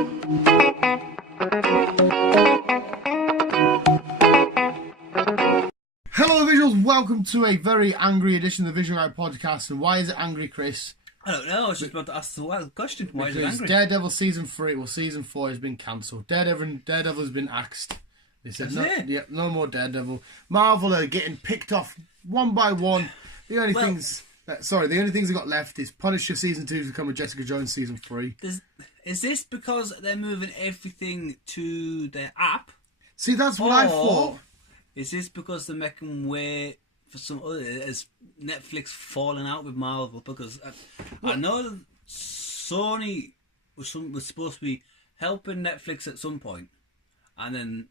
Hello visuals, welcome to a very angry edition of the Visual Guide podcast. And why is it angry, Chris? I don't know, I was just about to ask the wild question. Why is it Because angry? Daredevil season 4 has been cancelled. Daredevil has been axed. They said no more Daredevil. Marvel are getting picked off one by one. The only things they got left is Punisher season 2 to become a Jessica Jones season 3. Is this because they're moving everything to their app? See, that's what I thought. Is this because they're making way for some other? Is Netflix falling out with Marvel? Because I know Sony was supposed to be helping Netflix at some point, and then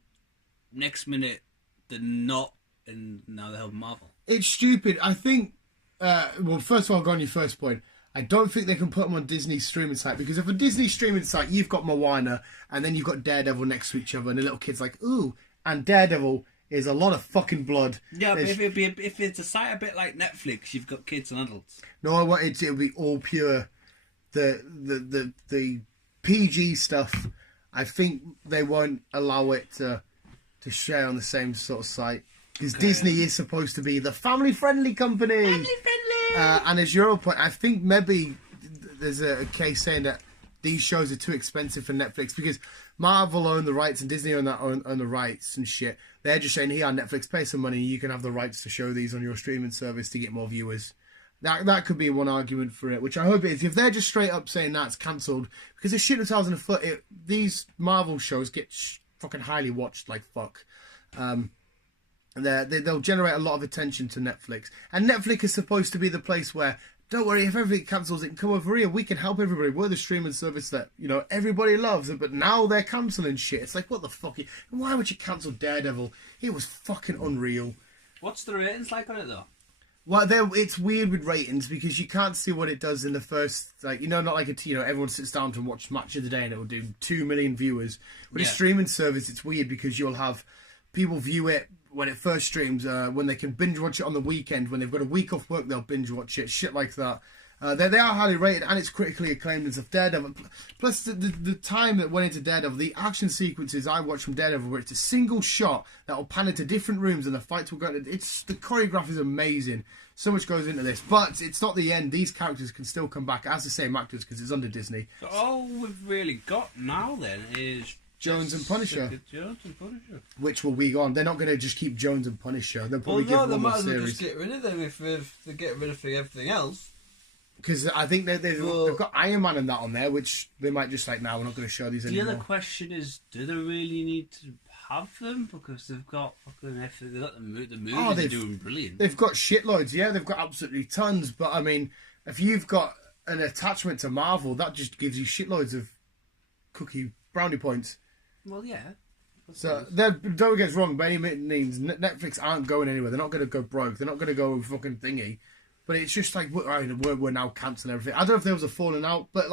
next minute they're not, and now they're helping Marvel. It's stupid. I think. Well, first of all, go on your first point. I don't think they can put them on Disney's streaming site, because if a Disney streaming site, you've got Moana and then you've got Daredevil next to each other, and the little kid's like, ooh, and Daredevil is a lot of fucking blood. Yeah, but if it's a site a bit like Netflix, you've got kids and adults. No, it'll be all pure. The PG stuff, I think they won't allow it to share on the same sort of site, because Disney is supposed to be the family-friendly company. Family-friendly! And as your point, I think maybe there's a case saying that these shows are too expensive for Netflix, because Marvel own the rights and Disney own the rights and shit. They're just saying, here, Netflix, pay some money, you can have the rights to show these on your streaming service to get more viewers. That could be one argument for it, which I hope it is. If they're just straight up saying that's cancelled, because there's shit themselves in the foot, these Marvel shows get fucking highly watched like fuck. They'll generate a lot of attention to Netflix. And Netflix is supposed to be the place where, don't worry, if everything cancels, it can come over here. We can help everybody. We're the streaming service that, everybody loves. But now they're cancelling shit. It's like, what the fuck? Why would you cancel Daredevil? It was fucking unreal. What's the ratings like on it, though? Well, it's weird with ratings, because you can't see what it does in the first, not like everyone sits down to watch Match of the Day and it will do 2 million viewers. With a streaming service, it's weird, because you'll have people view it when it first streams, when they can binge watch it on the weekend, when they've got a week off work, they'll binge watch it, shit like that. They are highly rated, and it's critically acclaimed as of Daredevil. Plus, the time that went into Daredevil, the action sequences I watched from Daredevil, where it's a single shot that will pan into different rooms and the fights will go. The choreography is amazing. So much goes into this, but it's not the end. These characters can still come back as the same actors, because it's under Disney. So all we've really got now then is Jones and Punisher. Jones and Punisher. Which will be gone. They're not going to just keep Jones and Punisher. They'll probably give one more series. They might as well just get rid of them if they get rid of everything else. Because I think they've got Iron Man and that on there, which they might just we're not going to show these anymore. The other question is, do they really need to have them? Because they've got fucking they've got the movies are doing brilliant. They've got shitloads, yeah. They've got absolutely tons. But I mean, if you've got an attachment to Marvel, that just gives you shitloads of brownie points. Well, yeah. So don't get us wrong, by any means, Netflix aren't going anywhere. They're not going to go broke. They're not going to go fucking thingy. But it's just like, we're now cancelling everything. I don't know if there was a falling out, but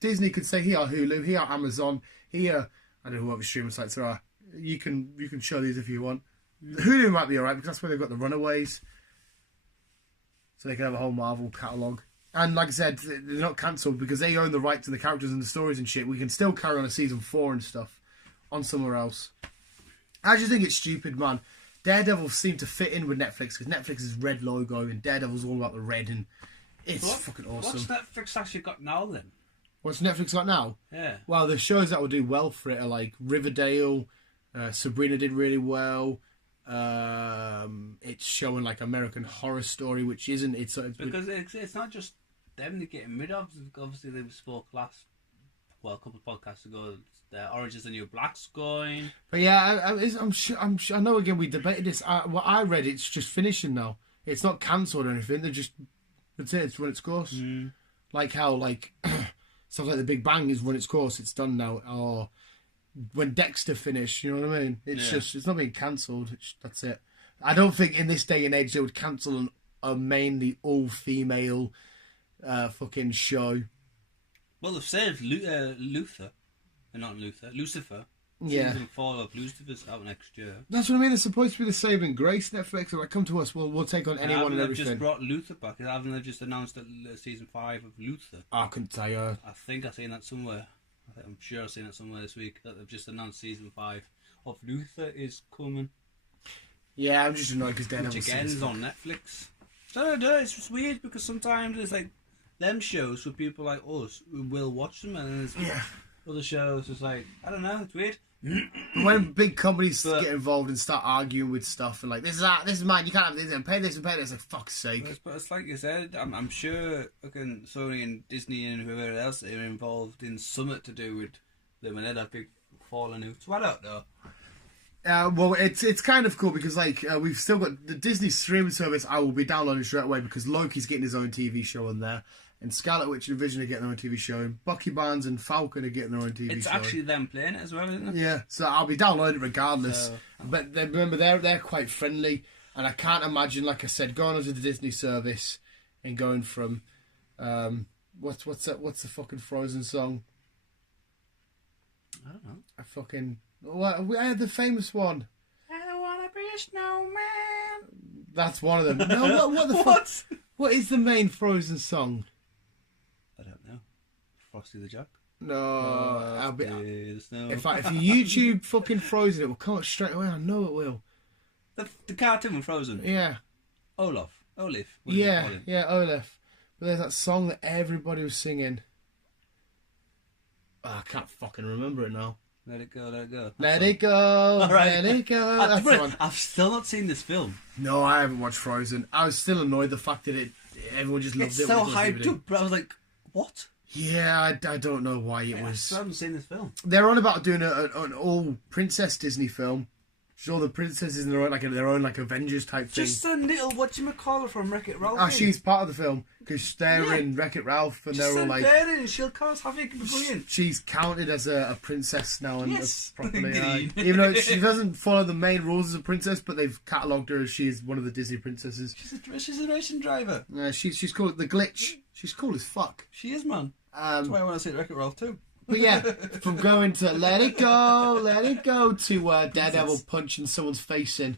Disney could say, here are Hulu, here are Amazon, here, I don't know what other streaming sites there are. You can show these if you want. Hulu might be alright, because that's where they've got the Runaways. So they can have a whole Marvel catalogue. And like I said, they're not cancelled because they own the rights to the characters and the stories and shit. We can still carry on a season 4 and stuff on somewhere else. I just think it's stupid, man. Daredevil seemed to fit in with Netflix, because Netflix's red logo and Daredevil's all about the red, and it's fucking awesome. What's Netflix actually got now then? What's Netflix got now? Yeah. Well, the shows that will do well for it are like Riverdale. Sabrina did really well. It's showing like American Horror Story, which isn't. It's not just them they're getting rid of. Obviously, they spoke a couple of podcasts ago. The Orange is the New Black's going. But yeah, I know. Again, we debated this. What I read, it's just finishing now. It's not cancelled or anything. It's run its course. Like how stuff like The Big Bang is run its course. It's done now. Or when Dexter finished, you know what I mean? It's not being cancelled. That's it. I don't think in this day and age they would cancel a mainly all-female fucking show. Well, they've said Lucifer. Yeah. Season 4 of Lucifer's out next year. That's what I mean. It's supposed to be the saving grace. Netflix, like, come to us. We'll take on anyone and everything. They've just brought Luther back. Haven't they just announced that season 5 of Luther? I couldn't tell you. I think I've seen that somewhere. I'm sure I've seen it somewhere this week that they've just announced season 5 of Luther is coming. Yeah, I'm just annoyed because Daredevil Which again is on Netflix. So I don't know, it's just weird because sometimes it's like them shows for people like us who will watch them, and there's other shows it's like, I don't know, it's weird. When big companies get involved and start arguing with stuff and like, this is mine, you can't have this, and pay this, like, fuck's sake. But it's like you said, I'm sure fucking Sony and Disney and whoever else are involved in something to do with them, and they'd have big falling out. So I don't know. Well, it's kind of cool because like we've still got the Disney streaming service. I will be downloading straight away because Loki's getting his own TV show on there, and Scarlet Witch and Vision are getting their own TV show, and Bucky Barnes and Falcon are getting their own TV show. It's actually them playing it as well, isn't it? Yeah, so I'll be downloading it regardless. But remember, they're quite friendly, and I can't imagine, like I said, going onto the Disney service and going from what's the fucking Frozen song? I don't know. I fucking. What, we had the famous one. I don't wanna be a snowman. That's one of them. No, what the fuck? What is the main Frozen song? I don't know. Frosty the Jack. No, I'll be. The snow. If you YouTube fucking Frozen, it will come up straight away. I know it will. The cartoon with Frozen. Yeah. Olaf. Yeah, Olaf. But there's that song that everybody was singing. Oh, I can't fucking remember it now. Let it go, let it go. Let it go, let it go. That's the one. I've still not seen this film. No, I haven't watched Frozen. I was still annoyed the fact that everyone just loved It's it. so hyped up, but I was like, what? Yeah, I don't know why it was. I still haven't seen this film. They're on about doing an all princess Disney film. All the princesses in their own Avengers type thing. Just a little whatchamacallit from Wreck-It Ralph. Oh, she's part of the film because they're in Wreck-It Ralph and they're all like. There and she'll cause havoc and brilliant. She's counted as a princess now and Yes. properly. Even though she doesn't follow the main rules as a princess, but they've catalogued her as she's one of the Disney princesses. She's a racing driver. She's called the Glitch. She's cool as fuck. She is, man. That's why I want to see Wreck-It Ralph too. But yeah, from going to let it go to Daredevil punching someone's face in,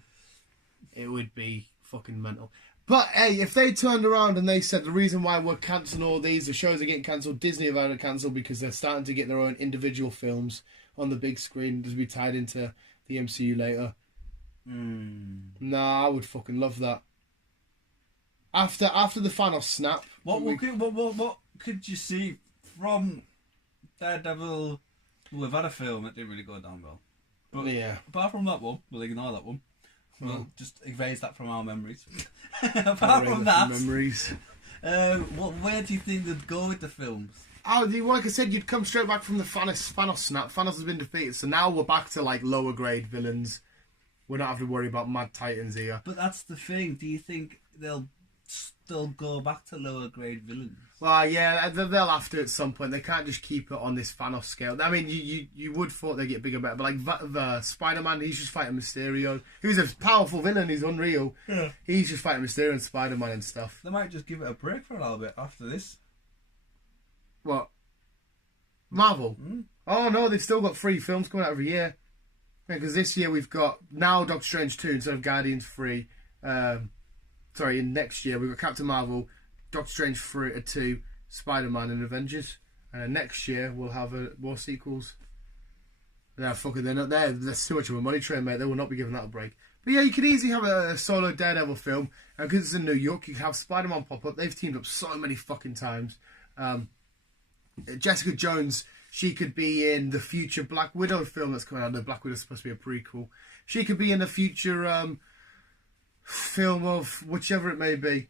it would be fucking mental. But hey, if they turned around and they said the reason why we're cancelling all these, the shows are getting cancelled, Disney have had to cancel because they're starting to get their own individual films on the big screen to be tied into the MCU later. Nah, I would fucking love that. After the Thanos snap, What could you see from Daredevil? We've had a film that didn't really go down well. But yeah. apart from that one, we'll ignore that one. We'll just erase that from our memories. Apart from that, memories. where do you think they'd go with the films? Oh, like I said, you'd come straight back from the Thanos snap. Thanos has been defeated, so now we're back to like lower grade villains. We're not having to worry about Mad Titans here. But that's the thing. Do you think they'll still go back to lower grade villains? Well, yeah, they'll have to at some point. They can't just keep it on this Thanos scale. I mean, you would thought they'd get bigger, better, but like the Spider-Man, he's just fighting Mysterio. He's a powerful villain. He's unreal. Yeah. He's just fighting Mysterio and Spider-Man and stuff. They might just give it a break for a little bit after this. What? Marvel? Oh no, they've still got 3 films coming out every year. Because this year we've got now Doctor Strange 2 instead of Guardians 3. In next year we've got Captain Marvel, Doctor Strange 2, Spider-Man and Avengers. And then next year we'll have more sequels. They're not there. That's too much of a money train, mate. They will not be giving that a break. But yeah, you could easily have a solo Daredevil film. And because it's in New York, you could have Spider-Man pop up. They've teamed up so many fucking times. Jessica Jones, she could be in the future Black Widow film that's coming out. The Black Widow's supposed to be a prequel. She could be in the future film of whichever it may be.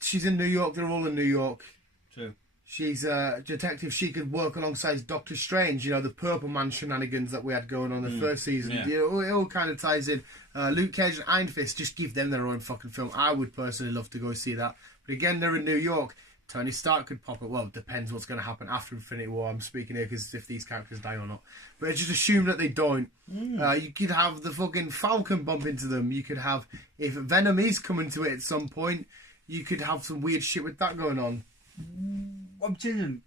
She's in New York. They're all in New York. True. She's a detective. She could work alongside Doctor Strange. You know, the Purple Man shenanigans that we had going on the first season. Yeah. You know, it all kind of ties in. Luke Cage and Iron Fist, just give them their own fucking film. I would personally love to go see that. But again, they're in New York. Tony Stark could pop up. Well, it depends what's going to happen after Infinity War. I'm speaking here because if these characters die or not. But just assume that they don't. You could have the fucking Falcon bump into them. You could have, if Venom is coming to it at some point, you could have some weird shit with that going on. I'm changing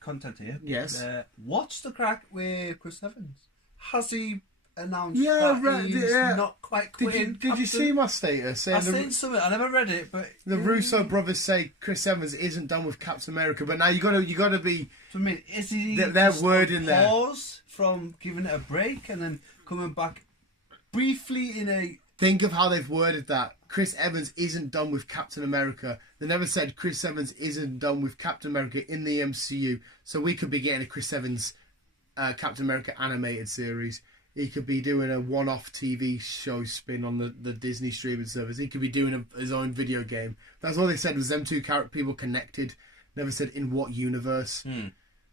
content here. Yes. What's the crack with Chris Evans? Has he announced Yeah, that right, he's yeah. not quite quitting. Did you see my status saying I've seen something. I never read it, but the Russo brothers say Chris Evans isn't done with Captain America? But now you gotta be. So, I mean, is he Their just word on in there. pause from giving it a break and then coming back briefly in a? Think of how they've worded that. Chris Evans isn't done with Captain America. They never said Chris Evans isn't done with Captain America in the MCU. So we could be getting a Chris Evans Captain America animated series. He could be doing a one-off TV show spin on the Disney streaming service. He could be doing his own video game. That's all they said was them two people connected. Never said in what universe.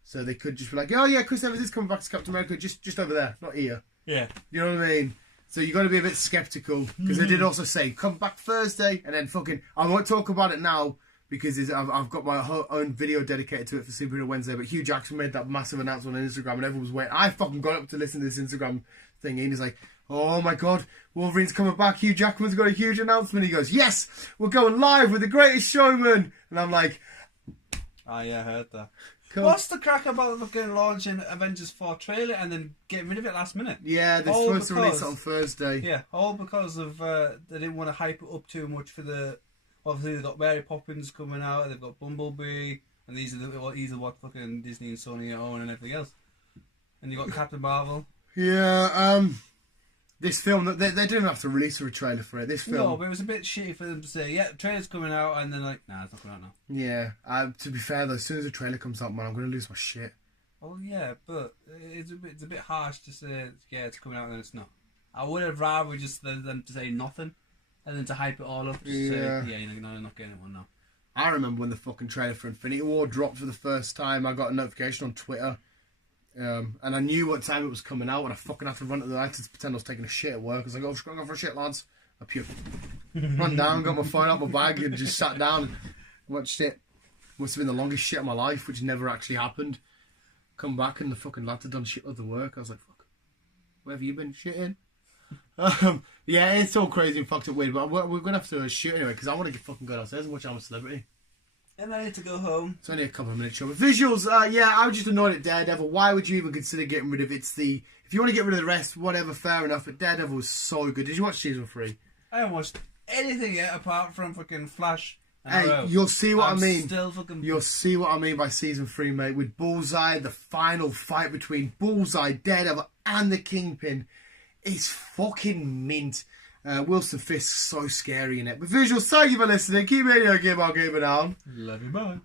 So they could just be like, oh yeah, Chris Evans is coming back to Captain America, just over there, not here. Yeah. You know what I mean? So you got to be a bit sceptical because they did also say come back Thursday and then fucking. I won't talk about it now because I've got my own video dedicated to it for Superhero Wednesday. But Hugh Jackson made that massive announcement on Instagram and everyone was waiting. I fucking got up to listen to this Instagram thing and he's like, "Oh my god, Wolverine's coming back! Hugh Jackman's got a huge announcement." He goes, "Yes, we're going live with the Greatest Showman," and I'm like, "Oh yeah, I heard that." Cool. What's the crack about fucking launching Avengers 4 trailer and then getting rid of it last minute? Yeah, they're supposed to release it on Thursday. Yeah, all because of they didn't want to hype it up too much for the. Obviously, they've got Mary Poppins coming out, they've got Bumblebee, and these are what fucking Disney and Sony own and everything else. And you got Captain Marvel. Yeah, this film, they didn't have to release a trailer for it. This film. No, but it was a bit shitty for them to say, yeah, the trailer's coming out, and then like, nah, it's not coming out now. Yeah, to be fair though, as soon as the trailer comes out, man, I'm going to lose my shit. Oh yeah, but it's a bit harsh to say, yeah, it's coming out and then it's not. I would have rather just them to say nothing, and then to hype it all up. Just say, yeah, you're not getting it one now. I remember when the fucking trailer for Infinity War dropped for the first time. I got a notification on Twitter. And I knew what time it was coming out, and I fucking had to run to the lights to pretend I was taking a shit at work. I was like, "Oh, I'm going for a shit, lads." I puked. Run down, got my phone out my bag, and just sat down and watched it. Must have been the longest shit of my life, which never actually happened. Come back, and the fucking lads had done shitloads of work. I was like, "Fuck, where have you been shitting?" Yeah, it's all crazy and fucked up weird, but we're gonna have to shoot anyway because I want to fucking go downstairs and watch I'm a Celebrity. And I need to go home. It's only a couple of minutes show. But visuals, yeah, I was just annoyed at Daredevil. Why would you even consider getting rid of it? If you want to get rid of the rest, whatever, fair enough. But Daredevil was so good. Did you watch season 3? I haven't watched anything yet apart from fucking Flash. Hey, you'll see what I mean. Still fucking... You'll see what I mean by season 3, mate. With Bullseye, the final fight between Bullseye, Daredevil, and the Kingpin. It's fucking mint. Wilson Fisk's so scary in it. But visuals, thank you for listening. Keep video game, I'll game it down. Love you, bye.